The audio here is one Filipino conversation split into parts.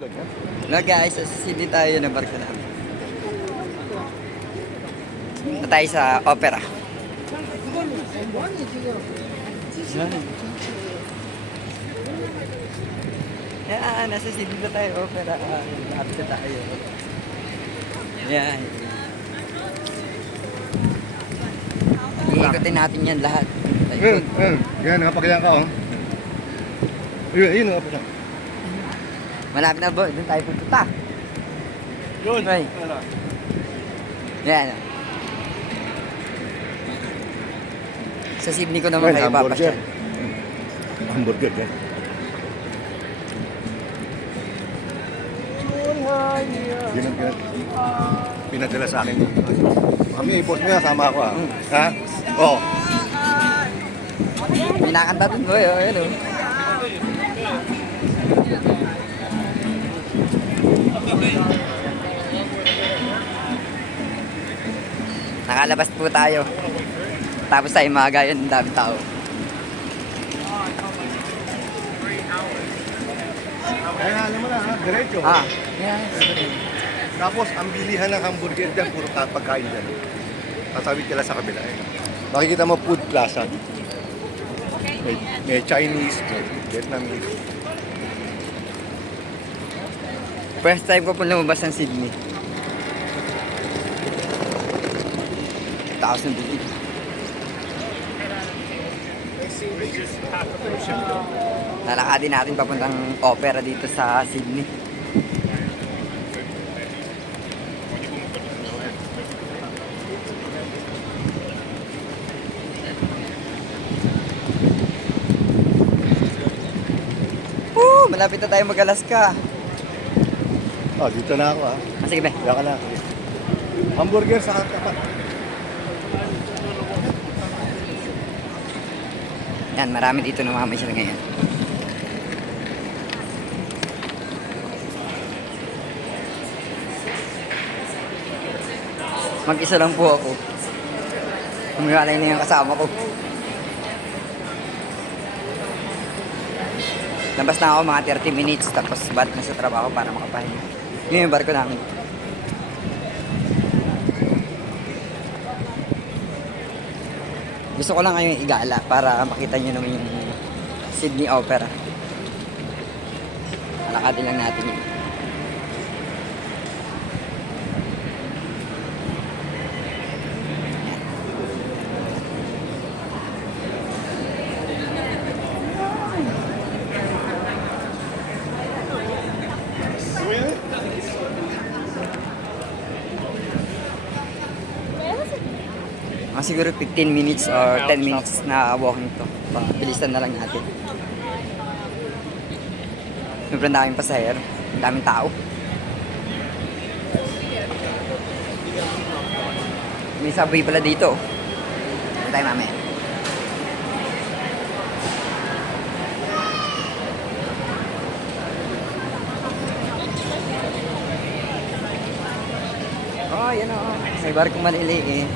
Na guys, hindi tayo na barko namin. Na tayo sa opera. Yan, nasa Sydney na tayo opera. Lapit na tayo. Yan. Iikutin natin yan lahat. Yan, nakapagyan ka, oh. Yun, opera. Malapit na, boy. Doon tayo pupunta. Yun. Right. Yan. Sa Sydney ko naman kayo papasyal. Hamburger, yan. Yun ang pinadala sa akin. Kami, boss niya, sama ako, ha? Ha? Oo. Pinakanta dun, boy. Oh, yun, oh. Nakalabas po tayo. Tapos tayo maaga yun, ang dami tao. Kaya alam mo na, ha? Diretso. Yeah. Tapos, ang bilihan ng hamburger dyan, puro pagkain dyan. Kasawit ka lang sa kabila, eh. Makikita mo food plaza. May Chinese, may Vietnamese. First time ko po lumabas ng Sydney. Taos ng bilig. Lalakadin natin papuntang opera dito sa Sydney. Malapit na tayo mag-Alaska. Oh, dito na ako, ha? Sige, be. Kaya ka na. Hamburger sa katapat. Yan, marami dito namamasyal ngayon. Mag-isa lang po ako. Umiwalay na yung kasama ko. Labas na ako mga 30 minutes tapos balik na sa trabaho para makapahinga. Yun yung barko namin. Gusto ko lang kayong igala para makita nyo naman yung Sydney Opera. Alakadin lang natin yun. Siguro 15 minutes or 10 minutes na walking to. Bilisan na lang natin. Sobrang daming pasahero. Daming tao. May subway pala dito. Ano tayo mamaya? Oh, yan o. May barkong maliliit eh.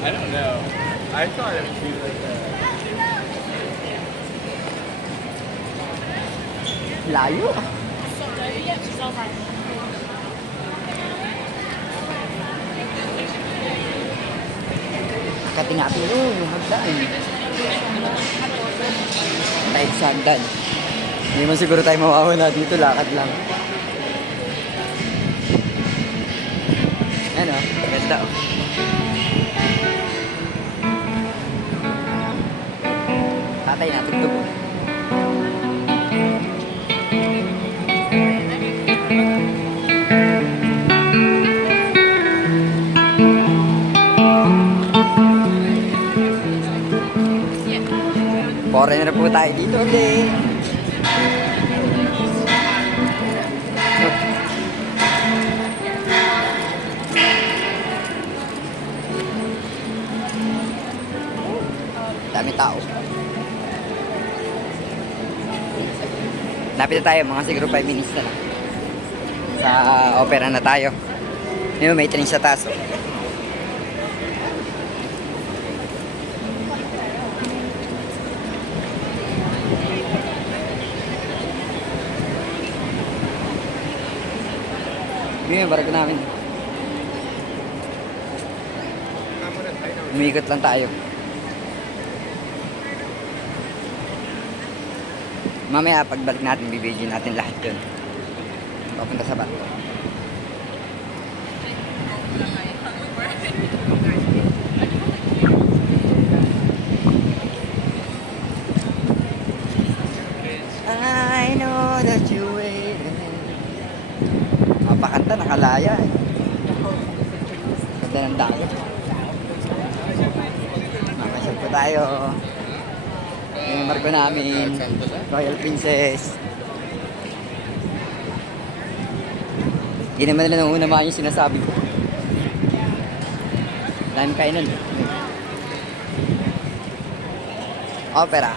I don't know. I thought it would be like Layo. Akatin natin yung hagdan. Tayo sa hagdan. Hindi man siguro tayo mawawala dito, lakad lang. Ano? Ganda oh. Tatay natin ito po. Foreigner po tayo dito ulit. Dami tao. Lapit na tayo, mga siguro 5 minutes na lang. Sa opera na tayo. Ngayon may train sa taas. Yun yung barko namin. Umikot lang tayo. Mamaya pagbalik natin, bibigyan natin lahat yun. Papunta sa barko. I know that you waited. Mapakanta, nakalaya eh. Ganda ng dagat. Mamasyal po tayo. Yung barko namin, Royal Princess. Hindi naman nila nauunamaan yung sinasabi ko. Dahil kainan. Opera.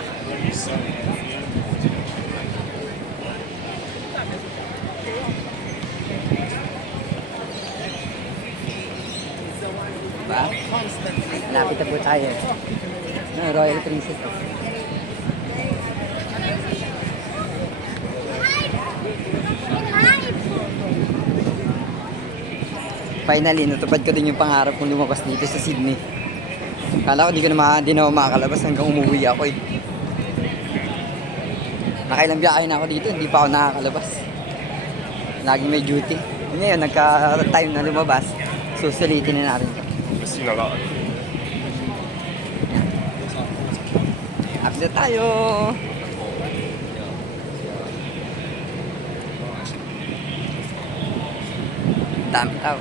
Diba? Lapit na po tayo. No, Royal Princess. Finally, natupad ko din yung pangarap kong lumabas dito sa Sydney. Kala ko di na ako makakalabas hanggang umuwi ako eh. Nakailang biyahe na ako dito, hindi pa ako nakakalabas. Laging may duty. Ngayon, nagka-time na lumabas, susulitin na natin. Missing a lot. Update tayo! Dami tao.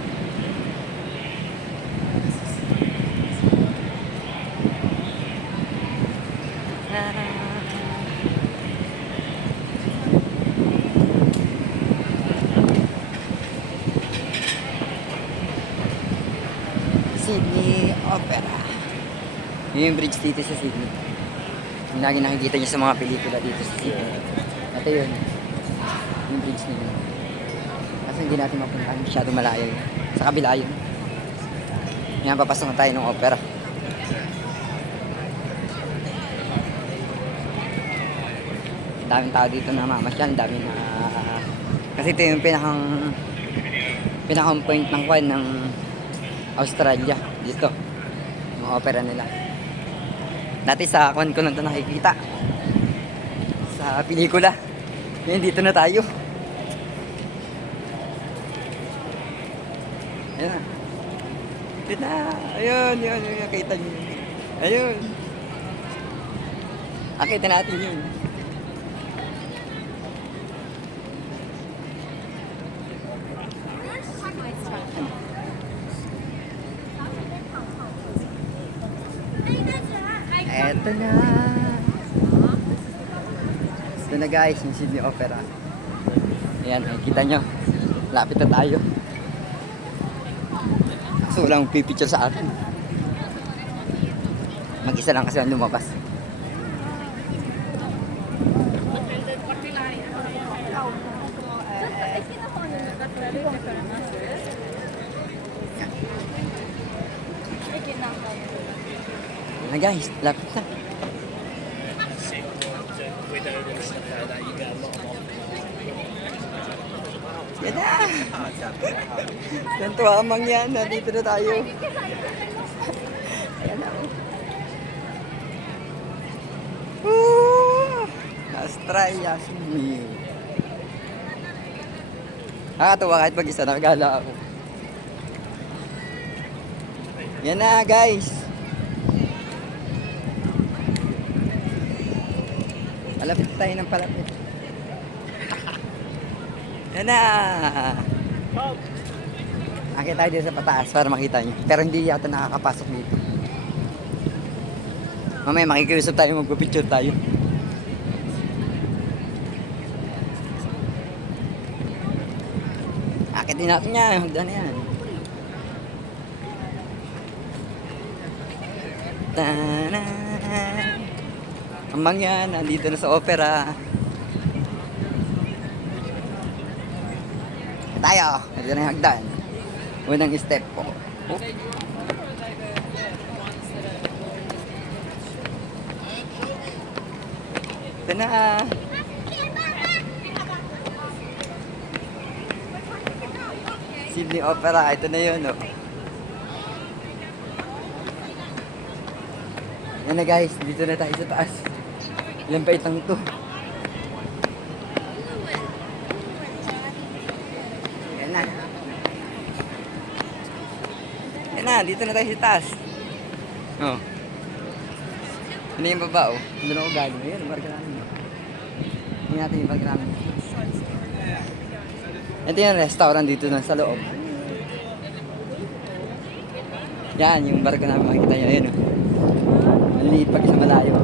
Sydney Opera. Yun yung bridge dito sa Sydney. Yung lagi nakikita niyo sa mga pelikula dito sa Sydney. Ito yun. Yung bridge na yun. Kasi hindi natin mapuntahan. Masyado malayo yun. Sa kabila yun. Yan, papasok na tayo ng opera. Daming tao dito na mamasyal. Daming na... Kasi ito yung pinakang point ng kwan ng Australia. Dito. Yung opera nila. Dati sa kwan ko lang ito nakikita. Sa pelikula. Ngayon dito na tayo. Ayan na. Dito na. Ayun, yun. Nakita nyo. Ayun. Nakita natin yun. Eto na. Ito na guys, yung Sydney Opera. Ayan, kita nyo. Lapit na tayo. Kaso walang pipicture sa akin. Mag-isa lang kasi ang lumabas. Na guys, lapit na. Yan na! Ganito amang yan. Nandito na tayo. Ayan na. Australia, Sydney. Nakakatawa kahit mag-isa nakagala ako. Yan na guys. Palapit tayo ng palapit. Yan na! Akit tayo dito sa pataas para makita nyo. Pero hindi yata nakakapasok dito. Mamaya makikiusap tayo, magpapicture tayo. Akit din natin yan. Hagdan na yan. Ta-da! Amang yan, nandito na sa opera. Tayo, ito na yung hagdan. Unang step po. Oh. Ito na. Sydney Opera, ito na yun, oh. Yan na guys, dito na tayo sa taas. Yan pa itang to. Yan na. Yan na, dito na tayo sa taas. Oh. Ano yung baba, oh. Doon ako galing. Ayan, barka namin. Tingnan natin yung barka namin. Ito yung restaurant dito na sa loob. Yan, yung barko namin makikita nyo. Ayun, oh. Maliliit pag isa malayo.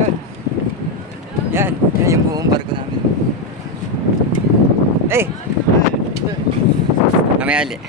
Yun. Yan. Yan yung buong barko namin. Hey! Mamaya ulit.